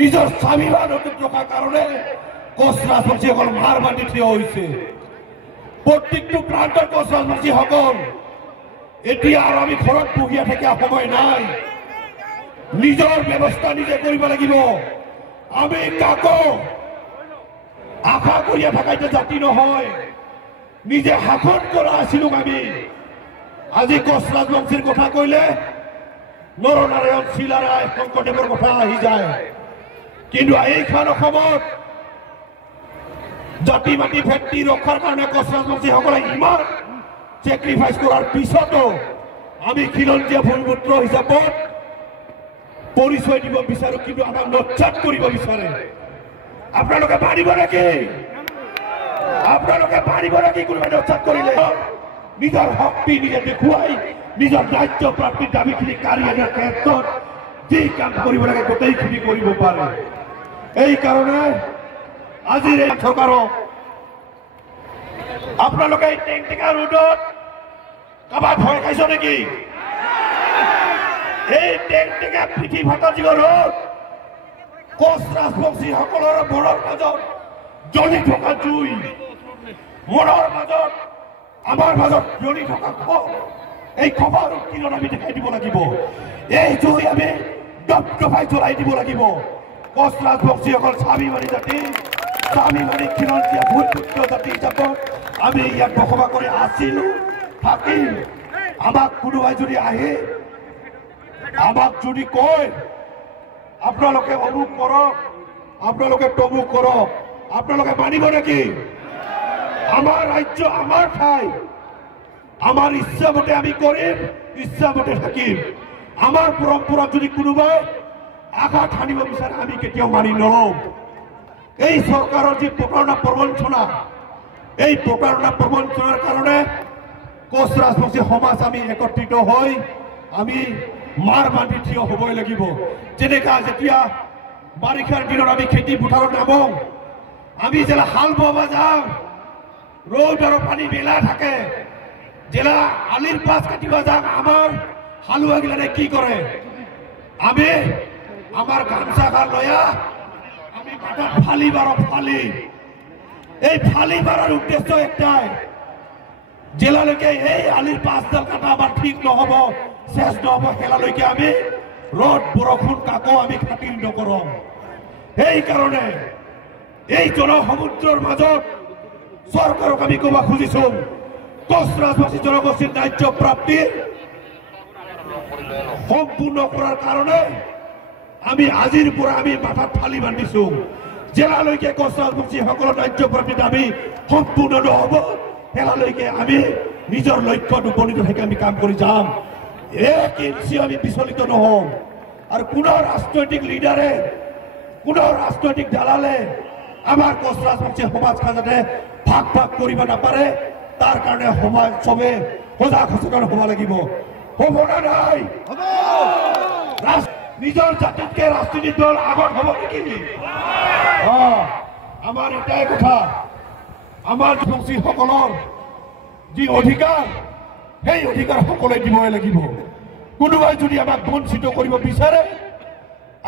নিজৰ স্বাভিমান অটুট ৰখাৰ কাৰণে কোচ ৰাজবংশীসকল মাৰ মাটি থিয় হৈছে। প্ৰত্যেকটো প্ৰান্তৰ কোচ ৰাজবংশীসকল এতিয়া আৰু আমি ঘৰত বহিয়া থকা সময় নাই, নিজৰ ব্যৱস্থা নিজে কৰিব লাগিব। আমি কাকো আশা কৰিয়া থকা এটা জাতি নহয়, নিজে শাসন কৰা আছিলো আমি। আজি কোচ ৰাজবংশীৰ কথা কৈলে নৰনাৰায়ণ চিলাৰায় শংকৰদেৱৰ কথা আহি যায়, কিন্তু এইখন অসমত জাতি মাটি ভেটি ৰক্ষাৰ কাৰণে কোচ ৰাজবংশীসকলে ইমান চেক্ৰিফাইচ কৰাৰ পিছতো আমি খিলঞ্জীয়া ভূমিপুত্ৰ হিচাপত পৰিচয় দিব বিচাৰো, কিন্তু আমাক নচ্ছাত কৰিব বিচাৰে। আপোনালোকে মানিব নেকি? আপোনালোকে মানিব নেকি? কোনোবাই নচ্ছাত কৰিলে নিজৰ শক্তি নিজে দেখুৱাই নিজৰ ৰাজ্য প্ৰাপ্তিৰ দাবীখিনি কাঢ়ি অনাৰ ক্ষেত্ৰত যি কাম কৰিব লাগে গোটেইখিনি কৰিব পাৰে। এইকাৰণে আজিৰ এই চৰকাৰক আপোনালোকে এই টেংটেকা ৰোডত কাৰোবাক ভয় খাইছ নেকি? এই টেংটেকা পৃথিৱী ভাটা যিখন ৰোড কোচ ৰাজবংশীসকলৰ মনৰ মাজত জ্বলি থকা জুই, মনৰ মাজত আমাৰ মাজত জ্বলি থকা ক্ষোভ, এই ক্ষোভৰ কিৰণ আমি দেখাই দিব লাগিব। এই জুই আমি দপদপাই জ্বলাই দিব লাগিব। কোচ ৰাজবংশীসকল স্বাভিমানী জাতি, স্বাভিমানী খিলঞ্জীয়া ভূমিপুত্ৰ জাতি হিচাপত আমি ইয়াত বসবাস কৰি আছিলো, থাকিম। আমাক কোনোবাই যদি আহি আমাক যদি কয় আপোনালোকে অমুক কৰক, আপোনালোকে তমুক কৰক, আপোনালোকে মানিব নেকি? আমাৰ ৰাজ্য, আমাৰ ঠাই, আমাৰ ইচ্ছামতে আমি কৰিম, ইচ্ছামতে থাকিম। আমাৰ পৰম্পৰা যদি কোনোবাই আঘাত সানিব বিচাৰে আমি কেতিয়াও মানি নলওঁ। এই চৰকাৰৰ যি প্ৰতাৰণা প্ৰবঞ্চনা, এই প্ৰতাৰণা প্ৰবঞ্চনাৰ কাৰণে কোচ ৰাজবংশী সমাজ আমি একত্ৰিত হৈ আমি মাৰ মাটি থিয় হ'বই লাগিব। যেনেকা যেতিয়া বাৰিষাৰ দিনত আমি খেতি পথাৰত নামো, আমি যেলা হাল বাব যাওঁ, ৰ'দ আৰু পানী মেলা থাকে, যেলা আলিৰ পাছ কাটিব যাওঁ, আমাৰ হালোৱাগিলানে কি কৰে? আমি আমাৰ গামোচাখন লয়া আমি মাথাত ফালি বাৰ ফালি, এই ফালি বাৰৰ উদ্দেশ্য একটাই, জেলালৈকে এই আলিৰ পাছডাল কাটা আমাৰ ঠিক নহ'ব, শেষ নহ'ব, সেলালৈকে আমি ৰ'দ বৰষুণ কাকো আমি খাতিৰ নকৰোঁ। সেইকাৰণে এই জনসমুদ্ৰৰ মাজত চৰকাৰক আমি ক'ব খুজিছো, কোচ ৰাজবংশী জনগোষ্ঠীৰ ৰাজ্য প্ৰাপ্তিৰ সম্পূৰ্ণ কৰাৰ কাৰণে আমি আজিৰ পৰা আমি মাথাত ফালি বান্ধিছো। জেলালৈকে কোচ ৰাজবংশীসকলৰ ৰাজ্য প্ৰাপ্তিৰ দাবী সম্পূৰ্ণ নহ'ব, সেলালৈকে আমি নিজৰ লক্ষ্যত উপনীত হৈ আমি কাম কৰি যাম। এক ইঞ্চি আমি বিচলিত নহওঁ। আৰু কোনো ৰাজনৈতিক লিডাৰে, কোনো ৰাজনৈতিক দালালে আমাৰ কোচ ৰাজবংশী সমাজখন যাতে ভাগ ভাগ কৰিব নাপাৰে, তাৰ কাৰণে সমাজ চবে সজাগ সচেতন হ'ব লাগিব। হ'ব না নাই? নিজৰ জাতিতকে ৰাজনৈতিক দল আগত হ'ব নেকি? আমাৰ এটাই কথা, আমাৰ ৰাজবংশীসকলৰ যি অধিকাৰ, সেই অধিকাৰ সকলোৱে দিবই লাগিব। কোনোবাই যদি আমাক বঞ্চিত কৰিব বিচাৰে,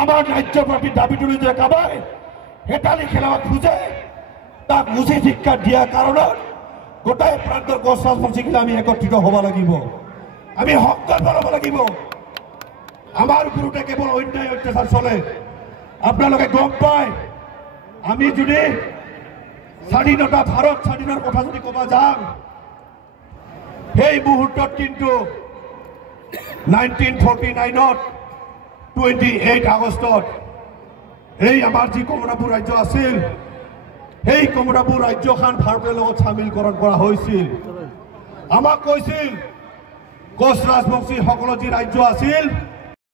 আমাৰ ৰাজ্য প্ৰাপ্তিৰ দাবীটোলৈ যদি কাবাই হেতালি খেলাব খোজে, তাক উচিত শিক্ষা দিয়াৰ কাৰণত গোটাই প্ৰান্তৰ কোচ ৰাজবংশীগিলা আমি একত্ৰিত হ'ব লাগিব। আমি সংকল্প ল'ব লাগিব। আমাৰ গুৰুতে কেৱল অন্যায় অত্যাচাৰ চলে। আপোনালোকে গম পায়, আমি যদি স্বাধীনতা, ভাৰত স্বাধীনৰ কথা যদি ক'ব যাওঁ, সেই মুহূৰ্তত কিন্তু 1949ত 28 আগষ্টত এই আমাৰ যি কমলাপুৰ ৰাজ্য আছিল, সেই কমলাপুৰ ৰাজ্যখন ভাৰতৰ লগত চামিলকৰণ কৰা হৈছিল। আমাক কৈছিল কোচ ৰাজবংশীসকলৰ যি ৰাজ্য আছিল